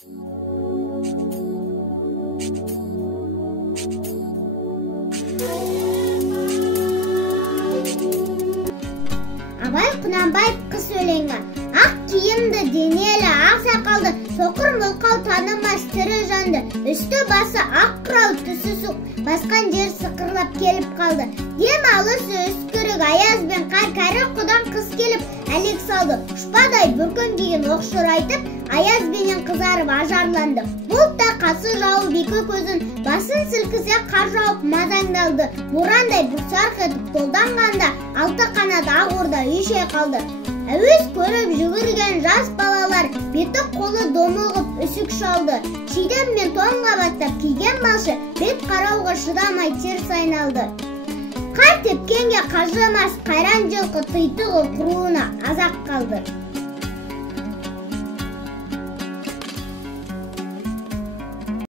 Абай Құнанбаев қыс өлеңі. Ақ киімді денелі, ақ сақалды, соқыр мылқау танымас тірі жанды. Үсті басы ақ қырау, түсі суық, басқан жер сықырлап келіп қалды. Дем алысы үскірік, аяз бен қар, кәрі құдан қыс келіп әлек салды. Ұшпадай бүркін киген оқшыр айтып, аяз бенен қызарып ажарланды. Бұлт та қасы жауып екі көзін, басын сілкісе қар жауып мазаңдалды. Борандай бұрсарқ етіп толданғанда, алты қанат ақ орда үйше қалды. Әуес көріп жүгірген жас балалар, беті қолы домылғып үсік шалды. Шидем мен тонға баттап киген балшы, бет қарауға шыдамай теріс айналды. Қар тепкенге қажымас қайран жылқы тыйтығы құруына азақ қалды.